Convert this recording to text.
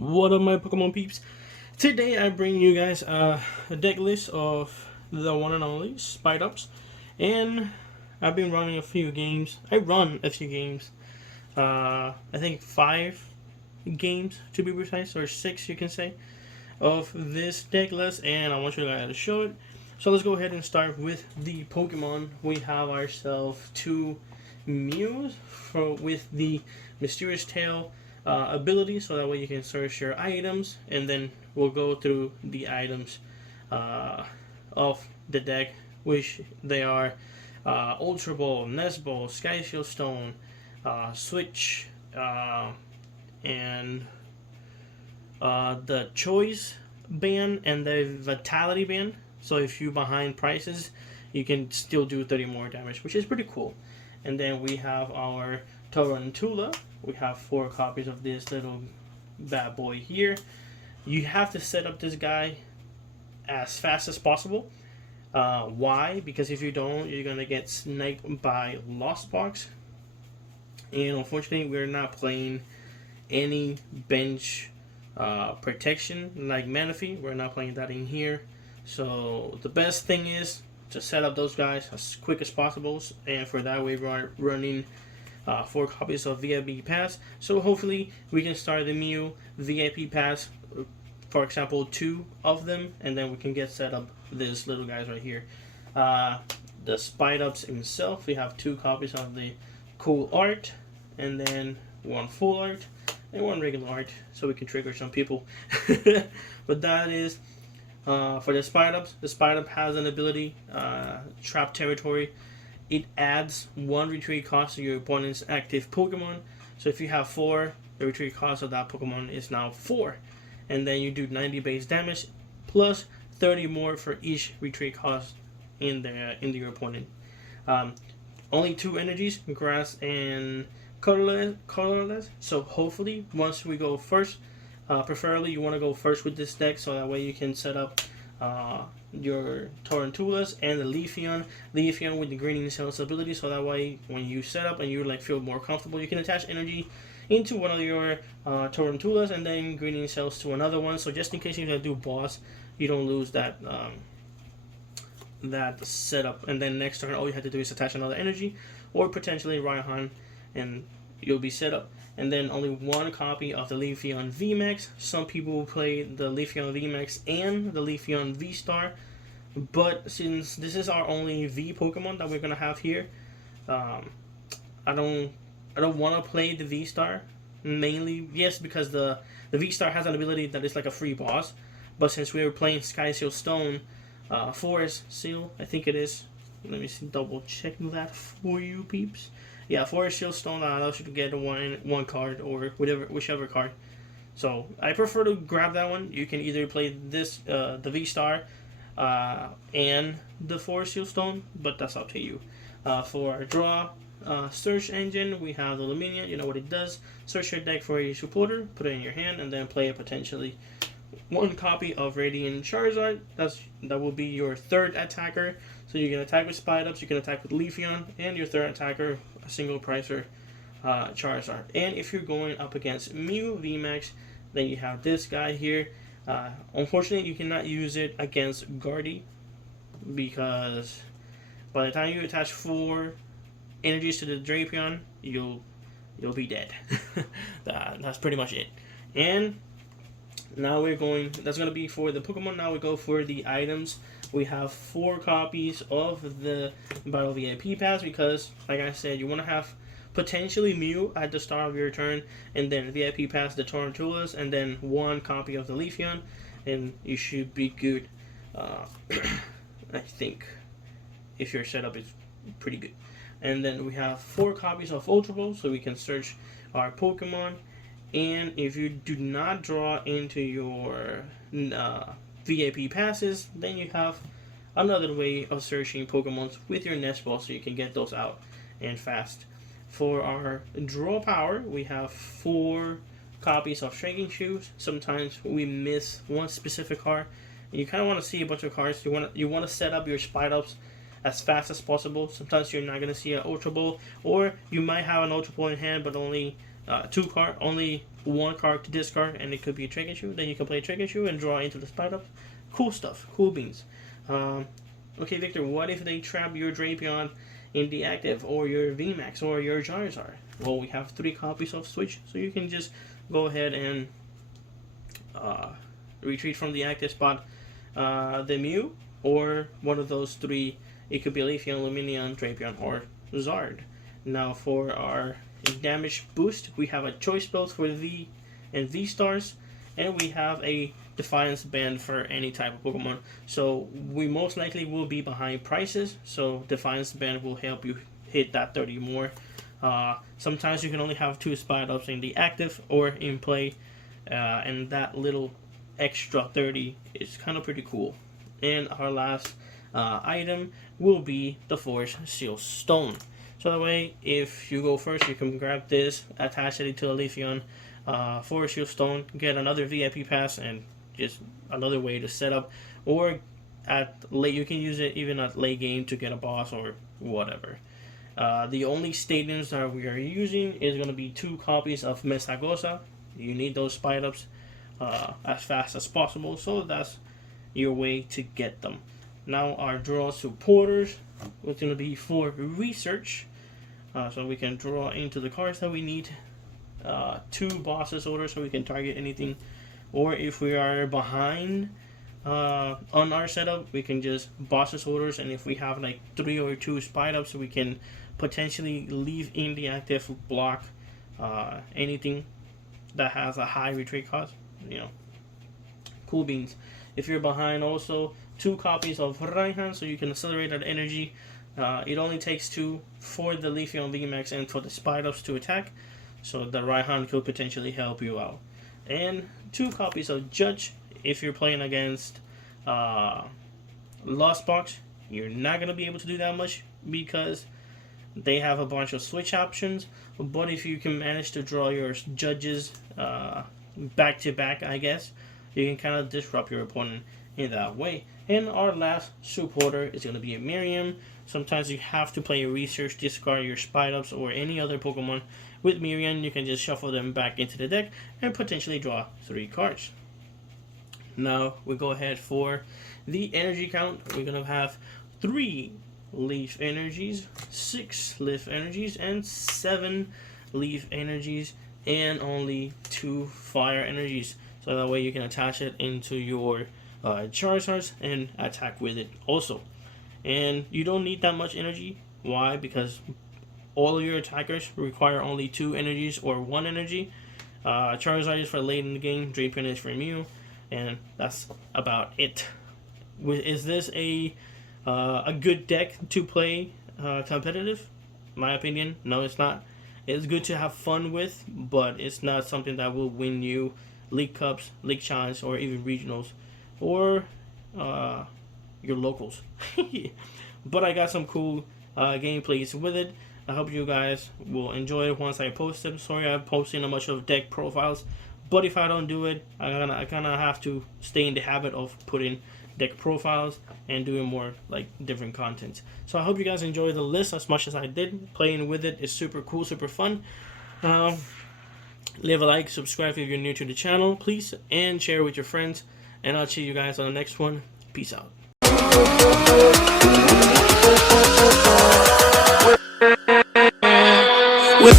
What up, my Pokemon peeps? Today I bring you guys a deck list of the one and only Spidops, and I've been running a few games. I run a few games. I think 5 games to be precise, or 6 you can say, of this deck list, and I want you guys to show it. So let's go ahead and start with the Pokemon. We have ourselves 2 Mews with the Mysterious Tail ability, so that way you can search your items, and then we'll go through the items of the deck, which they are Ultra Ball, Nest Ball, Sky Shield Stone, Switch, and the Choice Band and the Vitality Band. So if you're behind prices, you can still do 30 more damage, which is pretty cool. And then we have our Tarantula. We have 4 copies of this little bad boy here. You have to set up this guy as fast as possible. Why? Because if you don't, you're gonna get sniped by Lost Box. And unfortunately, we're not playing any bench protection like Manaphy. We're not playing that in here. So the best thing is to set up those guys as quick as possible, and for that we are running 4 copies of VIP Pass. So hopefully we can start the Mew VIP Pass, for example 2 of them, and then we can get set up these little guys right here. The Spidops himself, we have 2 copies of the cool art, and then 1 full art and 1 regular art, so we can trigger some people. But that is for the Spidops. The Spidops has an ability, Trap Territory. It adds 1 retreat cost to your opponent's active Pokemon. So if you have 4, the retreat cost of that Pokemon is now 4. And then you do 90 base damage plus 30 more for each retreat cost in your opponent. Only 2 energies, Grass and colorless. So hopefully once we go first, preferably you want to go first with this deck, so that way you can set up your Tarantulas and the Leafeon with the Greening Cells ability, so that way when you set up and you feel more comfortable, you can attach energy into one of your Tarantulas and then Greening Cells to another one. So just in case you're gonna do boss, you don't lose that that setup. And then next turn, all you have to do is attach another energy, or potentially Raihan, and you'll be set up. And then only 1 copy of the Leafeon VMAX. Some people will play the Leafeon VMAX and the Leafeon V-Star, but since this is our only V Pokemon that we're gonna have here, I don't want to play the V-Star. Mainly, yes, because the V-Star has an ability that is like a free boss, but since we were playing Sky Seal Stone, Forest Seal, I think it is. Let me double check that for you peeps. Yeah, Forest Shield Stone allows you to get one card, or whichever card. So I prefer to grab that one. You can either play this, the V-Star, and the Forest Shield Stone, but that's up to you. For our draw search engine, we have the Luminia. You know what it does. Search your deck for a supporter, put it in your hand, and then play a potentially 1 copy of Radiant Charizard. That will be your 3rd attacker. So you can attack with Spidops, you can attack with Leafeon, and your 3rd attacker, a single pricer, Charizard. And if you're going up against Mew VMAX, then you have this guy here. Unfortunately, you cannot use it against Guardy, because by the time you attach 4 energies to the Drapion, you'll be dead. That's pretty much it. And now that's going to be for the Pokemon. Now we go for the items. We have 4 copies of the Battle VIP Pass, because, like I said, you want to have potentially Mew at the start of your turn, and then VIP Pass the Tarantulas, and then 1 copy of the Leafeon, and you should be good. I think if your setup is pretty good. And then we have 4 copies of Ultra Ball, so we can search our Pokemon. And if you do not draw into your VIP passes, then you have another way of searching Pokemon with your Nest Ball, so you can get those out and fast. For our draw power, we have 4 copies of Shaking Shoes. Sometimes we miss one specific card, and you kind of want to see a bunch of cards. You want to set up your Spidops as fast as possible. Sometimes you're not going to see an Ultra Ball, or you might have an Ultra Ball in hand, but only one card to discard, and it could be a trick issue. Then you can play a trick issue and draw into the Spidops. Cool stuff, cool beans. Okay, Victor, what if they trap your Drapion in the active, or your VMAX, or your Charizard? Well, we have 3 copies of Switch, so you can just go ahead and retreat from the active spot the Mew, or one of those 3. It could be Leafeon, Lumineon, Drapion, or Zard. Now for our damage boost, we have a choice spells for V and V stars, and we have a Defiance band for any type of Pokemon. So we most likely will be behind prices, so Defiance band will help you hit that 30 more. Sometimes you can only have 2 Spidops in the active or in play, and that little extra 30 is kind of pretty cool. And our last item will be the Force Seal Stone. So that way, if you go first, you can grab this, attach it to a Leafeon, Force Seal Stone, get another VIP pass, and just another way to set up. Or at late, you can use it even at late game to get a boss or whatever. The only stadiums that we are using is going to be 2 copies of Mesagosa. You need those Spidops as fast as possible, so that's your way to get them. Now our draw supporters is going to be for research, so we can draw into the cards that we need. 2 bosses orders, so we can target anything, or if we are behind on our setup, we can just bosses orders, and if we have like 3 or 2 Spidops, we can potentially leave in the active, block anything that has a high retreat cost. Cool beans. If you're behind, also 2 copies of Raihan, so you can accelerate that energy. It only takes 2 for the Leafeon VMAX and for the Spidops to attack, so the Raihan could potentially help you out. And 2 copies of Judge. If you're playing against Lost Box, you're not going to be able to do that much because they have a bunch of switch options. But if you can manage to draw your Judges back to back, I guess, you can kind of disrupt your opponent in that way. And our last supporter is going to be a Miriam. Sometimes you have to play a research, discard your Spidops or any other Pokemon. With Miriam, you can just shuffle them back into the deck and potentially draw 3 cards. Now we go ahead for the energy count. We're going to have 3 Leaf Energies, 6 Leaf Energies, and 7 Leaf Energies, and only 2 Fire Energies. So that way you can attach it into your Charizards and attack with it also. And you don't need that much energy. Why? Because all of your attackers require only 2 energies or 1 energy. Charizard is for late in the game, Drapion is for Mew, and that's about it. Is this a good deck to play competitive? My opinion, no, it's not. It's good to have fun with, but it's not something that will win you League Cups, League Challenge, or even regionals, or your locals. But I got some cool gameplays with it. I hope you guys will enjoy it once I post them. Sorry I'm posting a bunch of deck profiles, but if I don't do it, I kind of have to stay in the habit of putting deck profiles and doing more like different content. So I hope you guys enjoy the list as much as I did. Playing with it is super cool, super fun. Leave a like, subscribe if you're new to the channel, please, and share with your friends. And I'll see you guys on the next one. Peace out. With